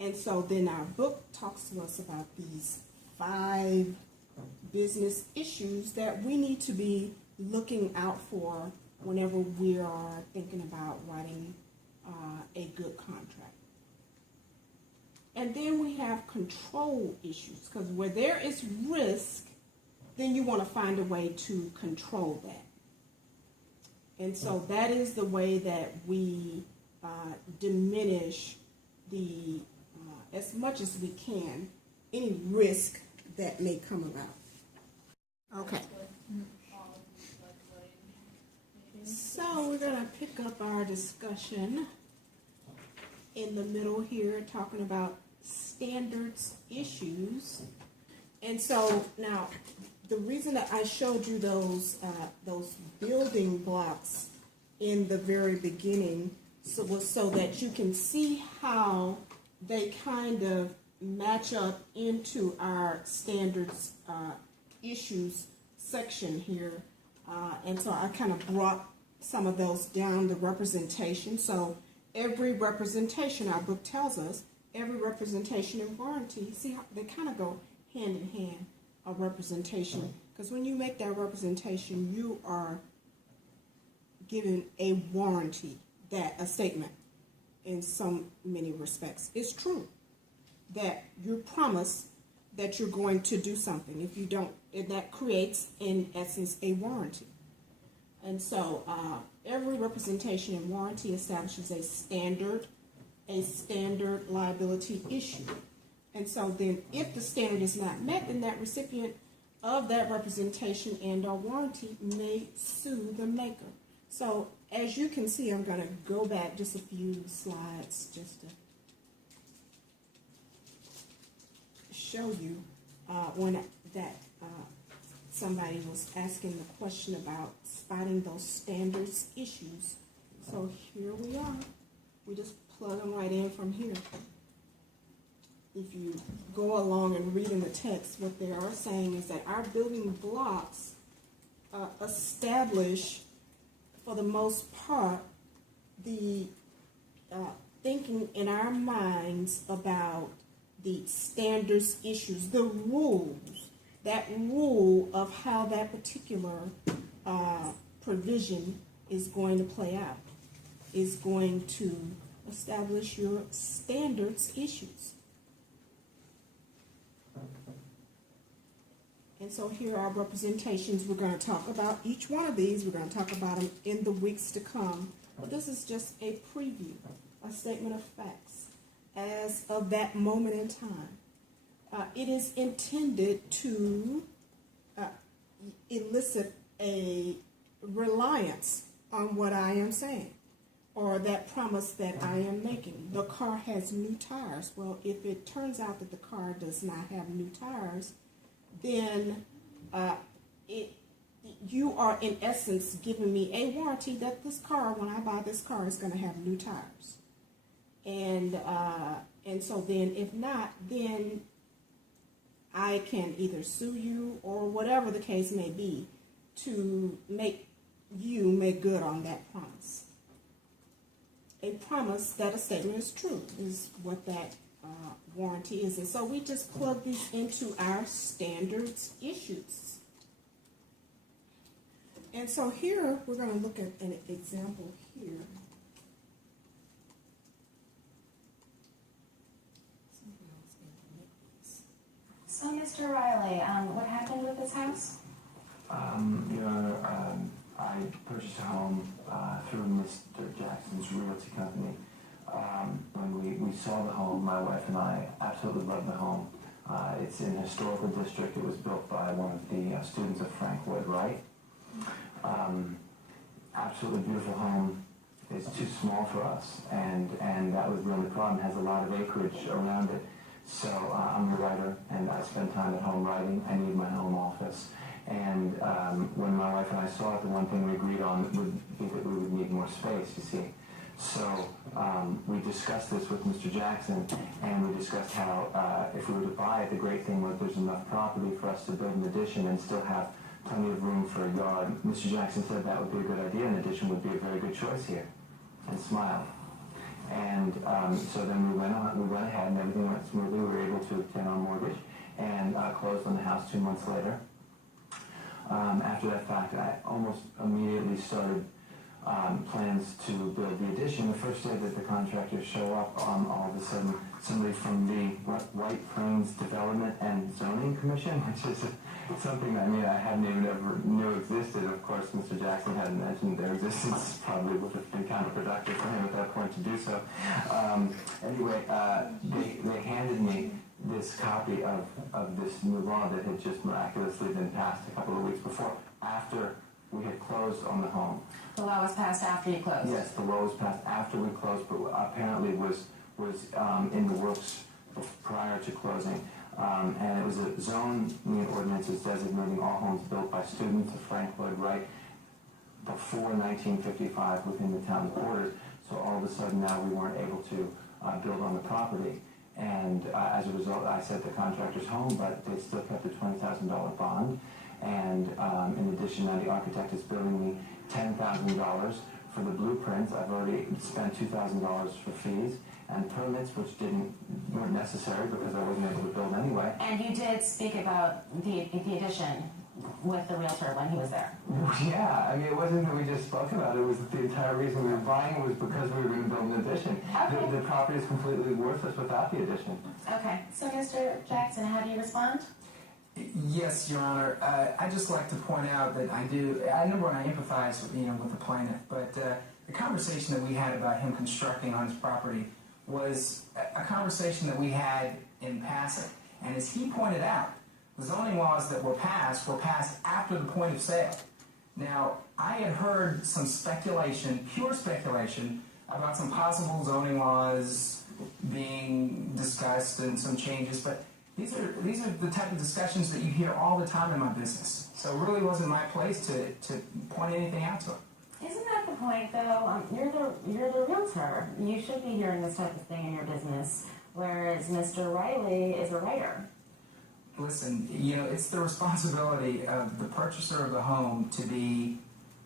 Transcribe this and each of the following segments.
And so then our book talks to us about these 5 business issues that we need to be looking out for whenever we are thinking about writing a good contract. And then we have control issues, because where there is risk, then you want to find a way to control that. And so that is the way that we diminish the, as much as we can, any risk that may come about. Okay. So we're going to pick up our discussion in the middle here, talking about standards issues. And so now, the reason that I showed you those building blocks in the very beginning was so that you can see how they kind of match up into our standards issues section here. And so I kind of brought some of those down, the representation. So every representation, our book tells us, every representation and warranty, see how they kind of go hand in hand, a representation. Because when you make that representation, you are given a warranty, that a statement in so many respects is true, that you promise that you're going to do something. If you don't, that creates in essence a warranty. And so every representation and warranty establishes a standard liability issue. And so then if the standard is not met, then that recipient of that representation and or warranty may sue the maker. So as you can see, I'm going to go back just a few slides just to show you when somebody was asking the question about spotting those standards issues. So here we are. We just plug them right in from here. If you go along and read in the text, what they are saying is that our building blocks establish, for the most part, the thinking in our minds about the standards issues, the rules, that rule of how that particular provision is going to play out, is going to establish your standards issues. And so here are representations. We're going to talk about each one of these. We're going to talk about them in the weeks to come. But this is just a preview, a statement of facts as of that moment in time. It is intended to elicit a reliance on what I am saying, or that promise that I am making. The car has new tires. Well, if it turns out that the car does not have new tires, then you are in essence giving me a warranty that this car, when I buy this car, is going to have new tires. And so then if not, then I can either sue you or whatever the case may be to make you make good on that promise. A promise that a statement is true is what that warranty is. And so we just plug these into our standards issues. And so here we're going to look at an example here. So, Mr. Riley, what happened with this house? I purchased a home through Mr. Jackson's realty company. When we saw the home, my wife and I absolutely loved the home. It's in a historical district. It was built by one of the students of Frank Lloyd Wright. Absolutely beautiful home. It's too small for us, and that was the only problem. It has a lot of acreage around it. So I'm a writer, and I spend time at home writing. I need my home office. And when my wife and I saw it, the one thing we agreed on would be that we would need more space, you see. So we discussed this with Mr. Jackson, and we discussed how if we were to buy it, the great thing was there's enough property for us to build an addition and still have plenty of room for a yard. Mr. Jackson said that would be a good idea. An addition would be a very good choice here, and smiled. And so then we went ahead, and everything to obtain our mortgage, and closed on the house 2 months later. After that fact, I almost immediately started plans to build the addition. The first day that the contractors show up, all of a sudden, somebody from the White Plains Development and Zoning Commission, which is something that I hadn't even ever knew existed. Of course, Mr. Jackson hadn't mentioned their existence. Probably would have been counterproductive for him at that point to do so. Anyway, they handed me this copy of this new law that had just miraculously been passed a couple of weeks before, after we had closed on the home. The law was passed after you closed? Yes, the law was passed after we closed, but apparently was in the works prior to closing. And it was a zoning ordinance designating all homes built by students of Frank Lloyd Wright before 1955 within the town's borders. So all of a sudden now we weren't able to build on the property. And as a result, I sent the contractors home, but they still kept the $20,000 bond. And in addition, now the architect is billing me $10,000 for the blueprints. I've already spent $2,000 for fees and permits, which weren't necessary because I wasn't able to build anyway. And you did speak about the addition with the realtor when he was there? Yeah, it wasn't that we just spoke about it. It was the entire reason we were buying it was because we were going to build an addition. Okay. The property is completely worthless without the addition. Okay. So, Mr. Jackson, how do you respond? Yes, Your Honor. I'd just like to point out that I number one, I empathize with the plaintiff, but the conversation that we had about him constructing on his property was a conversation that we had in passing. And as he pointed out, the zoning laws that were passed after the point of sale. Now, I had heard some speculation, pure speculation, about some possible zoning laws being discussed and some changes, but these are the type of discussions that you hear all the time in my business. So it really wasn't my place to point anything out to him. Isn't that the point, though? You're the realtor. You should be hearing this type of thing in your business, whereas Mr. Riley is a writer. Listen, it's the responsibility of the purchaser of the home to be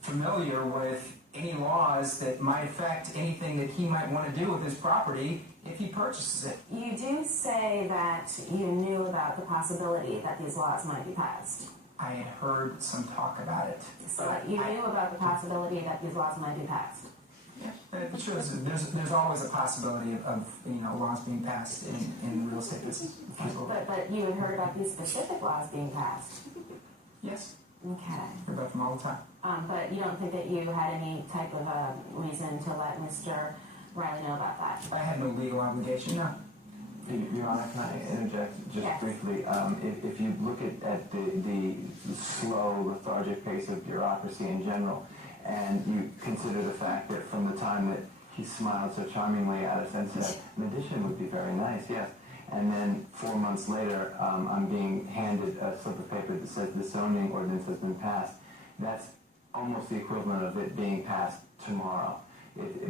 familiar with any laws that might affect anything that he might want to do with his property if he purchases it. You do say that you knew about the possibility that these laws might be passed. I had heard some talk about it. So you knew about the possibility that these laws might be passed? Yeah, sure. There's always a possibility of laws being passed in the real estate business. But you had heard about these specific laws being passed? Yes. Okay. Hear about them all the time. But you don't think that you had any type of reason to let Mr. Riley know about that? I had no legal obligation, no. Your Honor, can I interject just Yes. briefly? If you look at the slow, lethargic pace of bureaucracy in general, and you consider the fact that from the time that he smiled so charmingly at us and said, an addition would be very nice, yes, and then 4 months later, I'm being handed a slip of paper that says the zoning ordinance has been passed, that's almost the equivalent of it being passed tomorrow.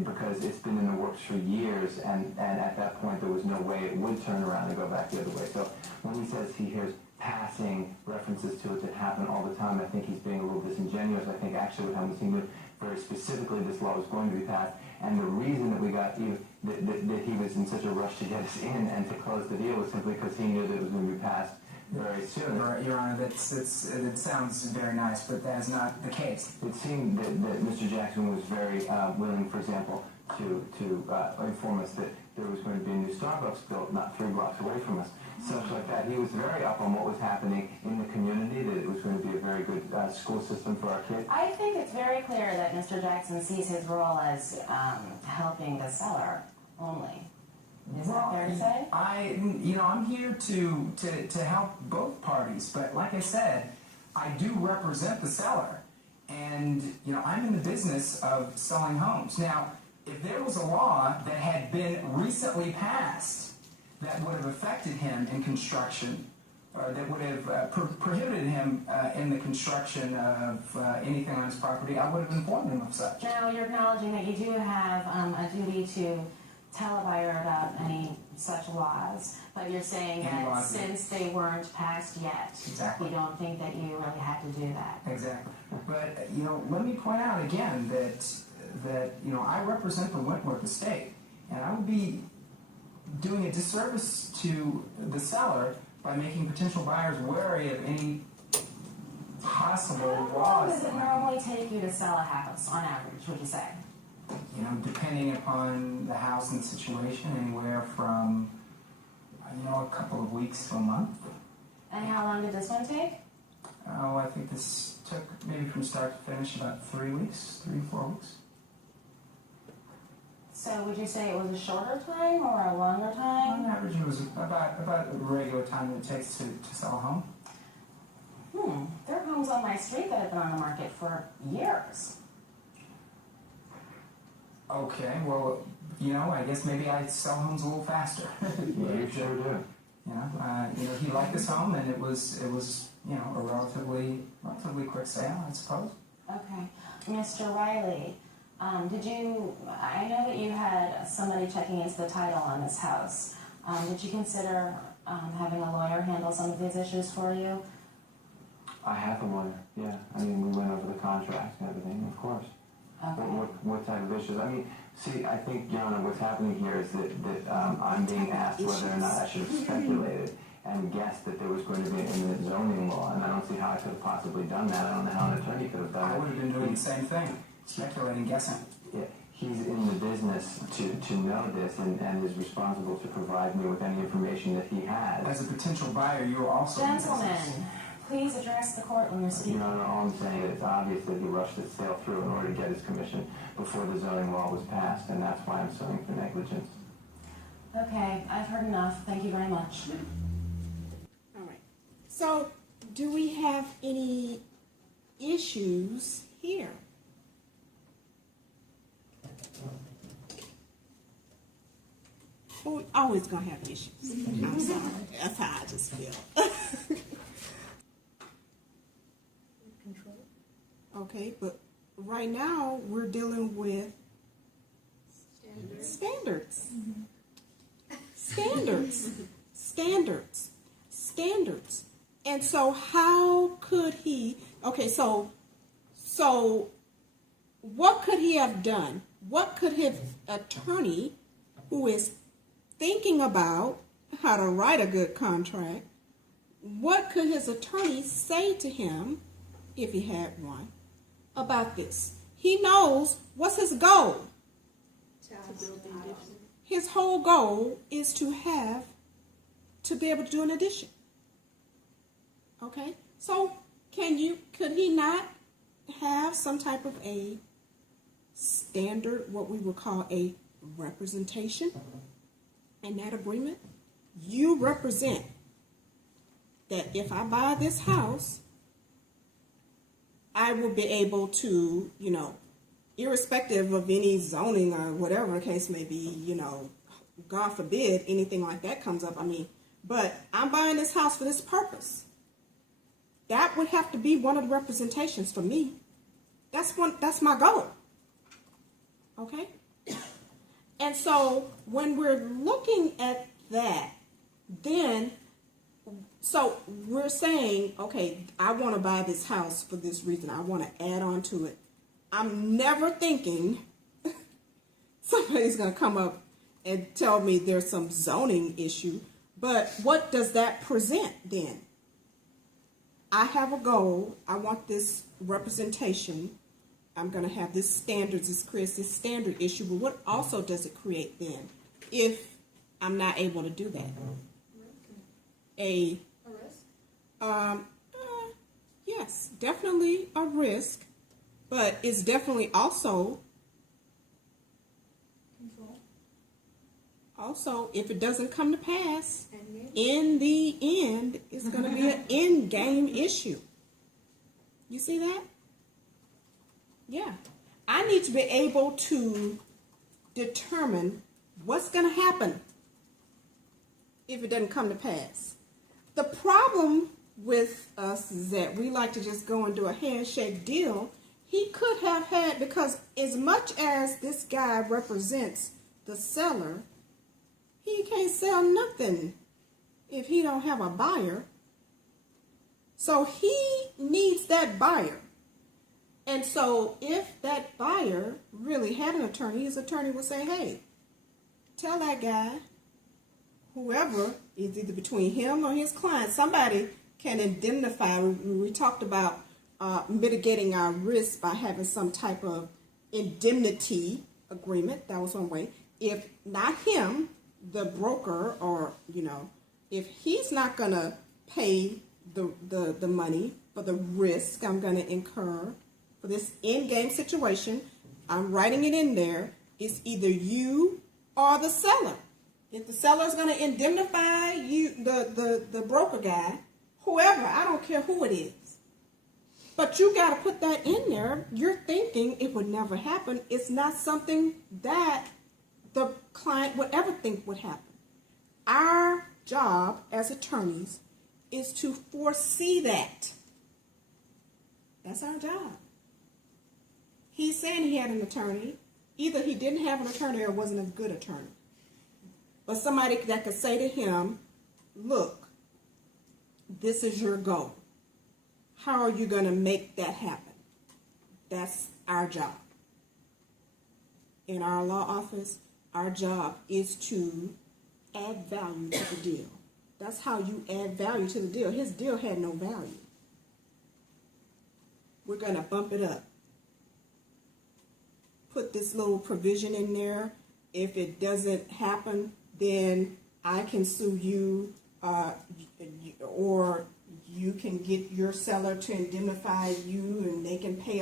Because it's been in the works for years, and at that point there was no way it would turn around and go back the other way. So when he says he hears passing references to it that happen all the time, I think he's being a little disingenuous. I think actually what happened was he knew very specifically this law was going to be passed, and the reason that we got that he was in such a rush to get us in and to close the deal was simply because he knew that it was going to be passed very soon. Your Honor, that sounds very nice, but that is not the case. It seemed that Mr. Jackson was very willing, for example, to inform us that there was going to be a new Starbucks built not 3 blocks away from us. Such like that. He was very up on what was happening in the community, that it was going to be a very good school system for our kids. I think it's very clear that Mr. Jackson sees his role as helping the seller only. Is that fair to say? I'm here to help both parties, but like I said, I do represent the seller, and I'm in the business of selling homes. Now, if there was a law that had been recently passed that would have affected him in construction, or that would have prohibited him in the construction of anything on his property, I would have informed him of such. Now, you're acknowledging that you do have a duty to tell a buyer about any such laws, but you're saying that since they weren't passed yet, Exactly. you don't think that you really had to do that. Exactly. But, let me point out again that I represent the Wentworth estate, and I would be doing a disservice to the seller by making potential buyers wary of any possible How long laws. does it normally take you to sell a house on average, would you say? You know, depending upon the house and the situation, anywhere from, a couple of weeks to a month. And how long did this one take? Oh, I think this took maybe from start to finish about 3 weeks, 3-4 weeks. So would you say it was a shorter time or a longer On time? average, it was about the regular time that it takes to sell a home. There are homes on my street that have been on the market for years. Okay, well, I guess maybe I sell homes a little faster. Yeah, you sure do. He liked this home, and it was a relatively quick sale, I suppose. Okay. Mr. Riley, I know that you had somebody checking into the title on this house. Did you consider having a lawyer handle some of these issues for you? I have a lawyer, yeah. I mean, we went over the contract and everything, of course. Okay. What type of issues? I mean, see, I think, Your Honor, what's happening here is that I'm being asked whether or not I should have speculated and guessed that there was going to be an imminent zoning law, and I don't see how I could have possibly done that. I don't know how an attorney could have done it. I would have been doing the same thing, speculating, guessing. Yeah, he's in the business to know this and is responsible to provide me with any information that he has. As a potential buyer, you're also in business. Gentlemen, please address the court when you're speaking. Your Honor, all I'm saying is it's obvious that he rushed this sale through in order to get his commission before the zoning law was passed, and that's why I'm suing for negligence. Okay, I've heard enough. Thank you very much. All right. So, do we have any issues here? We're always going to have issues. I'm sorry. That's how I just feel. Okay, but right now we're dealing with standards. Standards. And so how could he, so what could he have done? What could his attorney, who is thinking about how to write a good contract, what could his attorney say to him, if he had one, about this? He knows what's his goal. His whole goal is to be able to do an addition. Okay? So could he not have some type of a standard, what we would call a representation in that agreement? You represent that if I buy this house, I will be able to, irrespective of any zoning or whatever the case may be, God forbid anything like that comes up. But I'm buying this house for this purpose. That would have to be one of the representations for me. That's my goal. Okay? And so when we're looking at that, then so we're saying, okay, I want to buy this house for this reason. I want to add on to it. I'm never thinking somebody's going to come up and tell me there's some zoning issue. But what does that present then? I have a goal. I want this representation. I'm going to have this standards. This creates this standard issue. But what also does it create then if I'm not able to do that? A risk? Yes, definitely a risk. But it's definitely also control. Also, if it doesn't come to pass, in the end, it's going to be an end game issue. You see that? Yeah. I need to be able to determine what's going to happen if it doesn't come to pass. The problem with us is that we like to just go and do a handshake deal. He could have had, because as much as this guy represents the seller, he can't sell nothing if he don't have a buyer. So he needs that buyer. And so if that buyer really had an attorney, his attorney would say, hey, tell that guy whoever is either between him or his client, somebody can indemnify. We talked about mitigating our risk by having some type of indemnity agreement. That was one way. If not him, the broker, or if he's not going to pay the money for the risk I'm going to incur for this in-game situation, I'm writing it in there. It's either you or the seller. If the seller is going to indemnify you, the broker guy, whoever, I don't care who it is. But you got to put that in there. You're thinking it would never happen. It's not something that the client would ever think would happen. Our job as attorneys is to foresee that. That's our job. He's saying he had an attorney. Either he didn't have an attorney or wasn't a good attorney. But somebody that could say to him, look, this is your goal. How are you going to make that happen? That's our job. In our law office, our job is to add value to the deal. That's how you add value to the deal. His deal had no value. We're going to bump it up. Put this little provision in there. If it doesn't happen, then I can sue you, or you can get your seller to indemnify you, and they can pay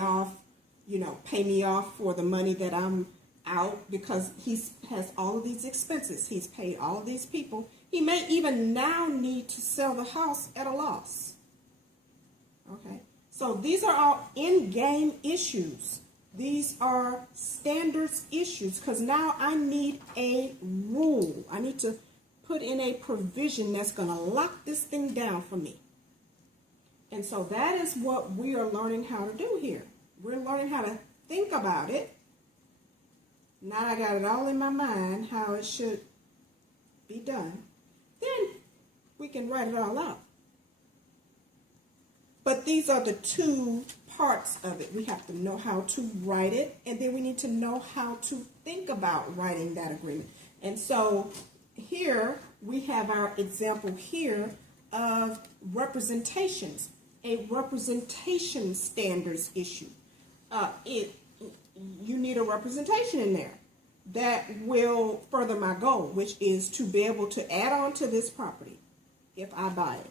me off for the money that I'm out, because he has all of these expenses. He's paid all of these people. He may even now need to sell the house at a loss. Okay, so these are all in-game issues. These are standards issues, because now I need a rule. I need to put in a provision that's going to lock this thing down for me. And so that is what we are learning how to do here. We're learning how to think about it. Now I got it all in my mind how it should be done. Then we can write it all out. But these are the two parts of it. We have to know how to write it, and then we need to know how to think about writing that agreement. And so here we have our example here of representations, a representation standards issue. You need a representation in there that will further my goal, which is to be able to add on to this property if I buy it.